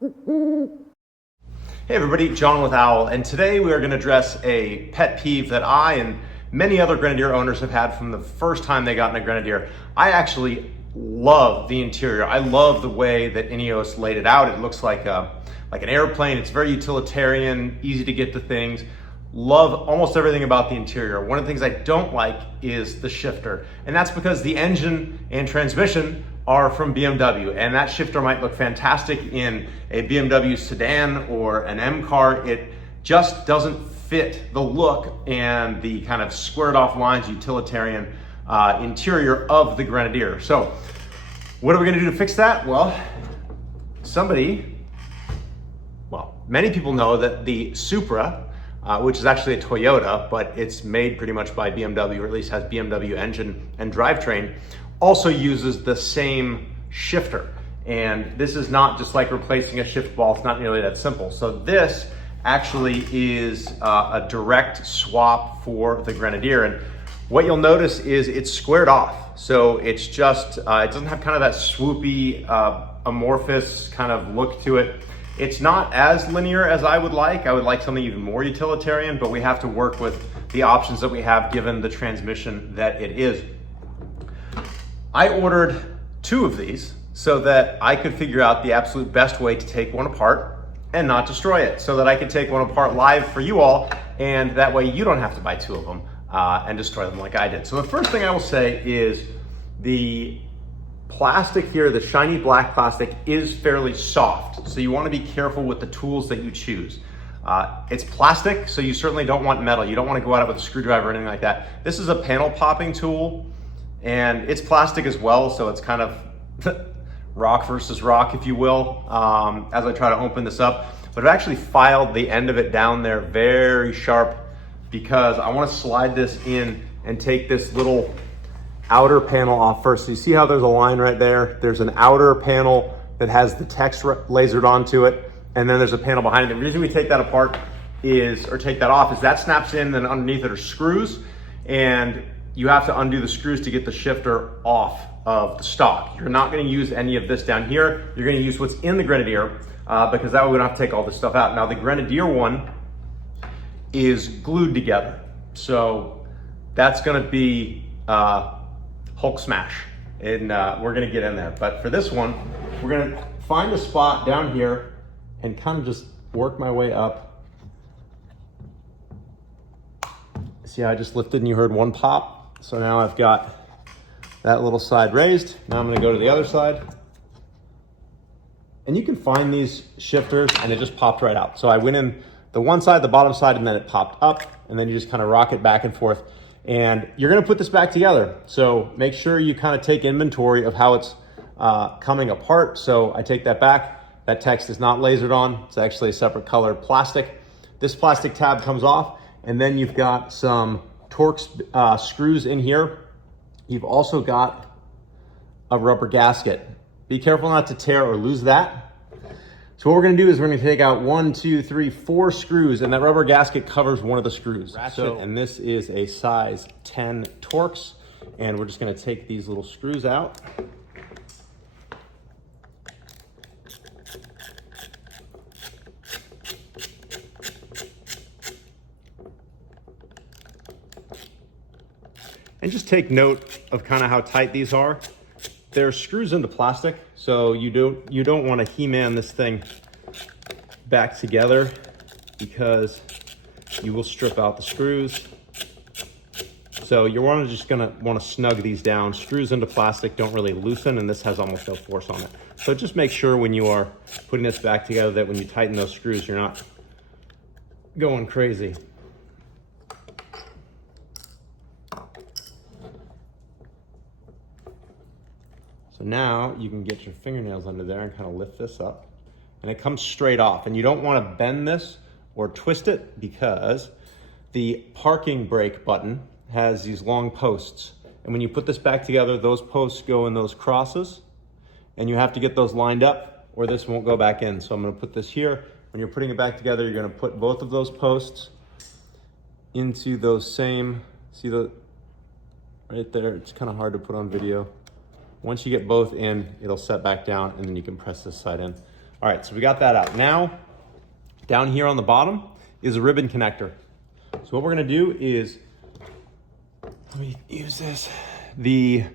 Hey everybody, John with Owl, and today we are going to address a pet peeve that I and many other Grenadier owners have had from the first time they got in a Grenadier. I actually love the interior. I love the way that INEOS laid it out. It looks like an airplane. It's very utilitarian, easy to get to things. Love almost everything about the interior. One of the things I don't like is the shifter, and that's because the engine and transmission are from BMW, and that shifter might look fantastic in a BMW sedan or an M car. It just doesn't fit the look and the kind of squared off lines, utilitarian interior of the Grenadier. So what are we gonna do to fix that? Well, many people know that the Supra, which is actually a Toyota, but it's made pretty much by BMW, or at least has BMW engine and drivetrain, also uses the same shifter. And this is not just like replacing a shift ball. It's not nearly that simple. So this actually is a direct swap for the Grenadier. And what you'll notice is it's squared off. So it's just, it doesn't have kind of that swoopy, amorphous kind of look to it. It's not as linear as I would like. I would like something even more utilitarian, but we have to work with the options that we have given the transmission that it is. I ordered 2 of these so that I could figure out the absolute best way to take one apart and not destroy it, so that I could take one apart live for you all, and that way you don't have to buy 2 of them and destroy them like I did. So the first thing I will say is the plastic here, the shiny black plastic, is fairly soft. So you want to be careful with the tools that you choose. It's plastic, so you certainly don't want metal. You don't want to go at it with a screwdriver or anything like that. This is a panel popping tool, and it's plastic as well, so it's kind of rock versus rock, if you will, as I try to open this up. But I've actually filed the end of it down there very sharp because I want to slide this in and take this little outer panel off first. So you see how there's a line right there? There's an outer panel that has the text lasered onto it, and then there's a panel behind it. The reason we take that apart take that off is that snaps in, and underneath it are screws, and you have to undo the screws to get the shifter off of the stock. You're not gonna use any of this down here. You're gonna use what's in the Grenadier because that way we don't have to take all this stuff out. Now the Grenadier one is glued together. So that's gonna be Hulk smash, and we're gonna get in there. But for this one, we're gonna find a spot down here and kind of just work my way up. See how I just lifted and you heard one pop? So now I've got that little side raised. Now I'm gonna go to the other side. And you can find these shifters and it just popped right out. So I went in the one side, the bottom side, and then it popped up, and then you just kind of rock it back and forth. And you're gonna put this back together. So make sure you kind of take inventory of how it's coming apart. So I take that back. That text is not lasered on. It's actually a separate color plastic. This plastic tab comes off, and then you've got some Torx screws in here. You've also got a rubber gasket. Be careful not to tear or lose that. So what we're gonna do is we're gonna take out 1, 2, 3, 4 screws, and that rubber gasket covers one of the screws. And this is a size 10 Torx, and we're just gonna take these little screws out. And just take note of kind of how tight these are. They're screws into plastic, so you don't want to He-Man this thing back together because you will strip out the screws. So you're just gonna want to snug these down. Screws into plastic don't really loosen, and this has almost no force on it. So just make sure when you are putting this back together that when you tighten those screws, you're not going crazy. So now you can get your fingernails under there and kind of lift this up, and it comes straight off. And you don't want to bend this or twist it because the parking brake button has these long posts. And when you put this back together, those posts go in those crosses, and you have to get those lined up or this won't go back in. So I'm going to put this here. When you're putting it back together, you're going to put both of those posts into those same, see the right there? It's kind of hard to put on video. Once you get both in, it'll set back down, and then you can press this side in. All right, so we got that out. Now, down here on the bottom is a ribbon connector. So what we're gonna do is, let me use this. The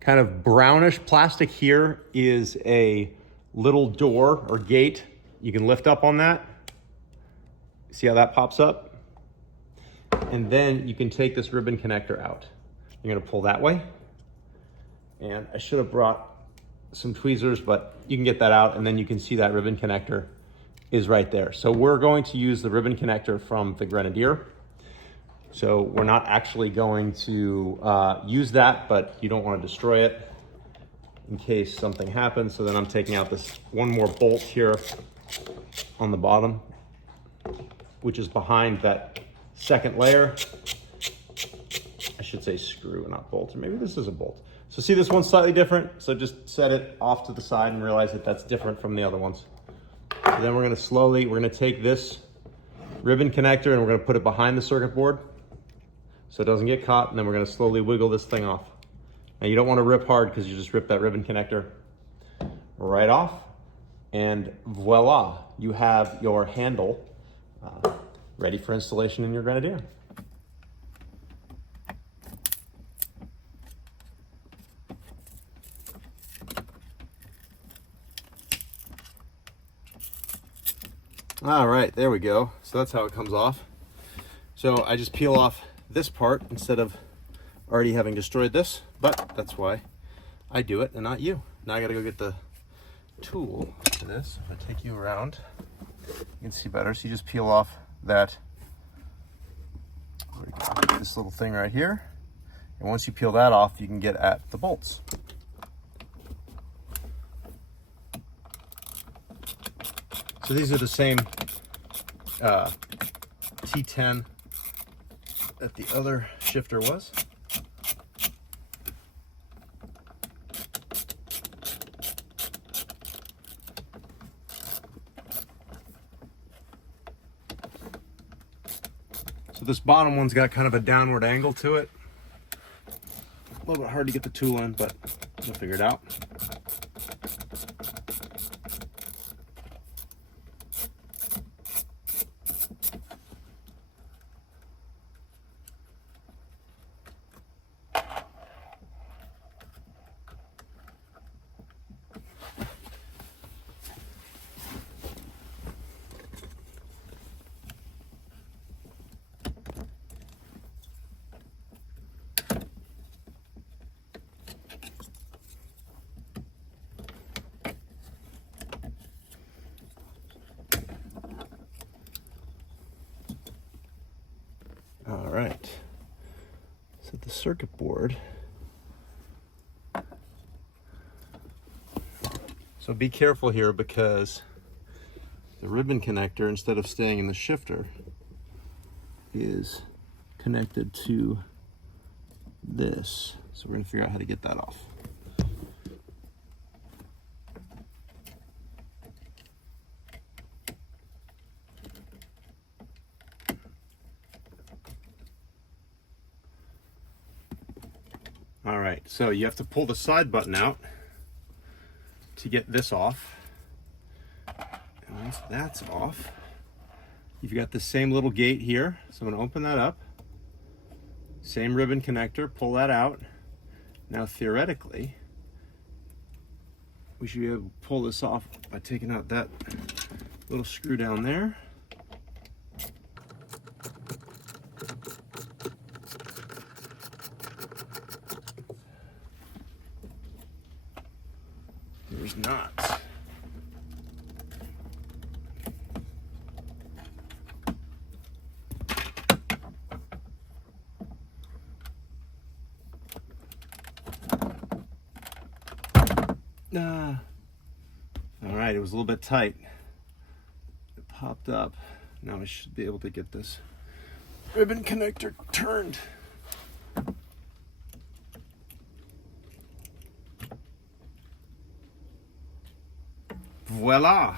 kind of brownish plastic here is a little door or gate. You can lift up on that. See how that pops up? And then you can take this ribbon connector out. You're gonna pull that way. And I should have brought some tweezers, but you can get that out, and then you can see that ribbon connector is right there. So we're going to use the ribbon connector from the Grenadier. So we're not actually going to use that, but you don't want to destroy it in case something happens. So then I'm taking out this one more bolt here on the bottom, which is behind that second layer. I should say screw and not bolt, or maybe this is a bolt. So see, this one's slightly different. So just set it off to the side and realize that that's different from the other ones. So then we're gonna take this ribbon connector and we're gonna put it behind the circuit board so it doesn't get caught, and then we're gonna slowly wiggle this thing off. Now you don't wanna rip hard because you just rip that ribbon connector right off, and voila, you have your handle ready for installation in your Grenadier. All right, there we go. So that's how it comes off. So I just peel off this part instead of already having destroyed this, but that's why I do it and not you. Now I gotta go get the tool for this. If I take you around, you can see better. So you just peel off that, this little thing right here. And once you peel that off, you can get at the bolts. So these are the same T10 that the other shifter was. So this bottom one's got kind of a downward angle to it. A little bit hard to get the tool in, but we'll figure it out. All right, so the circuit board. So be careful here because the ribbon connector, instead of staying in the shifter, is connected to this. So we're gonna figure out how to get that off. All right, so you have to pull the side button out to get this off. And once that's off, you've got the same little gate here. So I'm gonna open that up. Same ribbon connector, pull that out. Now theoretically, we should be able to pull this off by taking out that little screw down there. There's not. All right, it was a little bit tight. It popped up. Now I should be able to get this ribbon connector turned. Voila!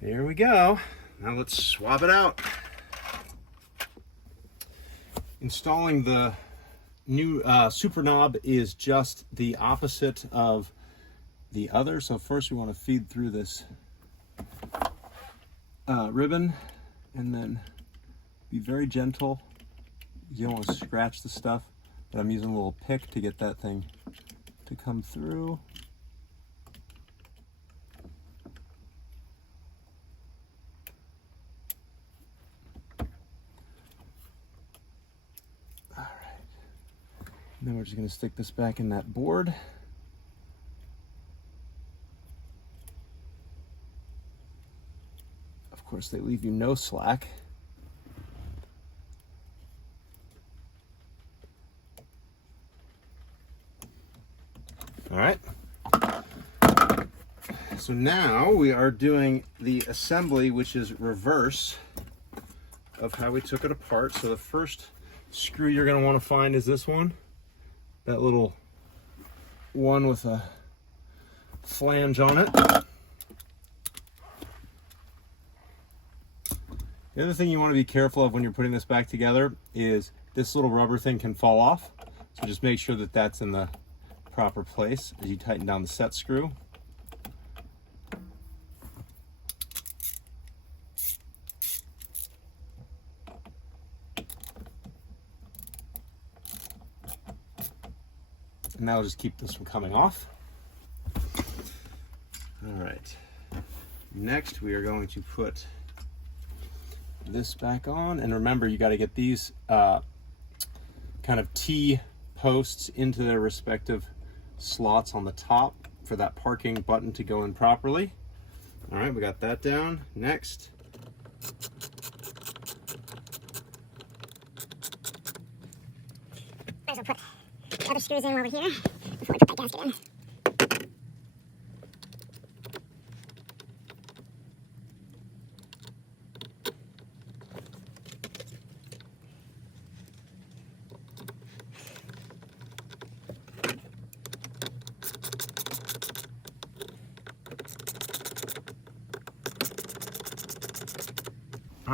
There we go. Now let's swap it out. Installing the new Supra knob is just the opposite of the other. So first we want to feed through this ribbon, and then be very gentle. You don't want to scratch the stuff, but I'm using a little pick to get that thing to come through. All right. And then we're just going to stick this back in that board. Of course, they leave you no slack. All right. So now we are doing the assembly, which is reverse of how we took it apart. So the first screw you're going to want to find is this one, that little one with a flange on it. The other thing you want to be careful of when you're putting this back together is this little rubber thing can fall off. So just make sure that that's in the proper place as you tighten down the set screw. And that'll just keep this from coming off. All right. Next, we are going to put this back on, and remember, you got to get these kind of T posts into their respective slots on the top for that parking button to go in properly. All right, we got that down. Next, we'll put the other screws in over here before we put that gasket in.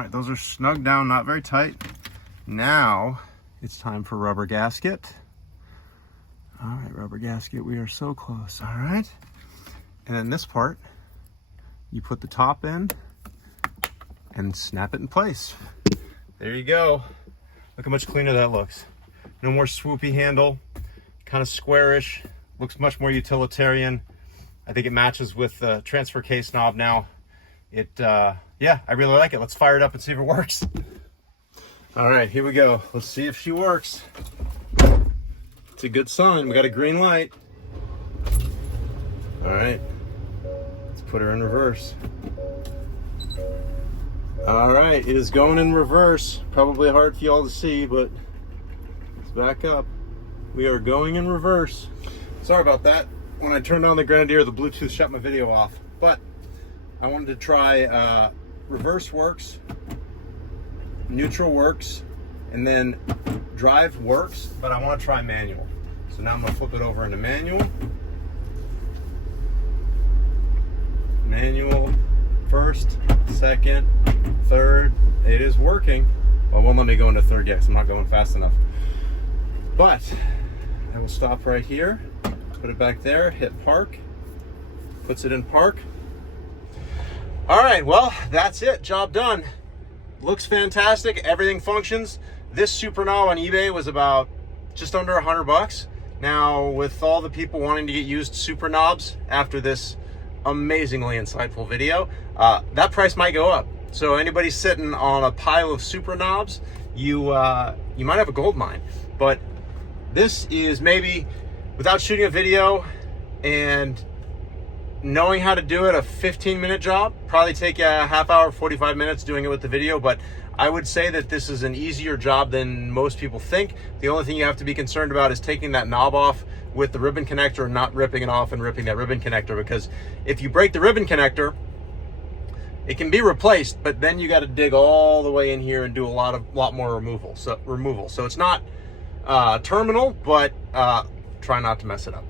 all right, those are snug down, not very tight. Now it's time for rubber gasket. All right, rubber gasket, we are so close. All right, and then this part, you put the top in and snap it in place. There you go. Look how much cleaner that looks. No more swoopy handle, kind of squarish, looks much more utilitarian. I think it matches with the transfer case knob now. Yeah, I really like it. Let's fire it up and see if it works. All right, here we go. Let's see if she works. It's a good sign. We got a green light. All right, let's put her in reverse. All right, it is going in reverse. Probably hard for y'all to see, but let's back up. We are going in reverse. Sorry about that. When I turned on the Grenadier, the Bluetooth shut my video off, but I wanted to try reverse works, neutral works, and then drive works, but I want to try manual. So now I'm going to flip it over into manual. Manual, first, second, third. It is working. Well, it won't let me go into third yet because I'm not going fast enough. But I will stop right here, put it back there, hit park, puts it in park. All right, well, that's it, job done. Looks fantastic, everything functions. This Supra knob on eBay was about just under $100. Now, with all the people wanting to get used Supra knobs after this amazingly insightful video, that price might go up. So anybody sitting on a pile of Supra knobs, you might have a gold mine. But this is maybe, without shooting a video and knowing how to do it, a 15-minute job. Probably take a half hour, 45 minutes doing it with the video, but I would say that this is an easier job than most people think. The only thing you have to be concerned about is taking that knob off with the ribbon connector and not ripping it off and ripping that ribbon connector, because if you break the ribbon connector, it can be replaced, but then you got to dig all the way in here and do a lot more removal. So it's not terminal, but try not to mess it up.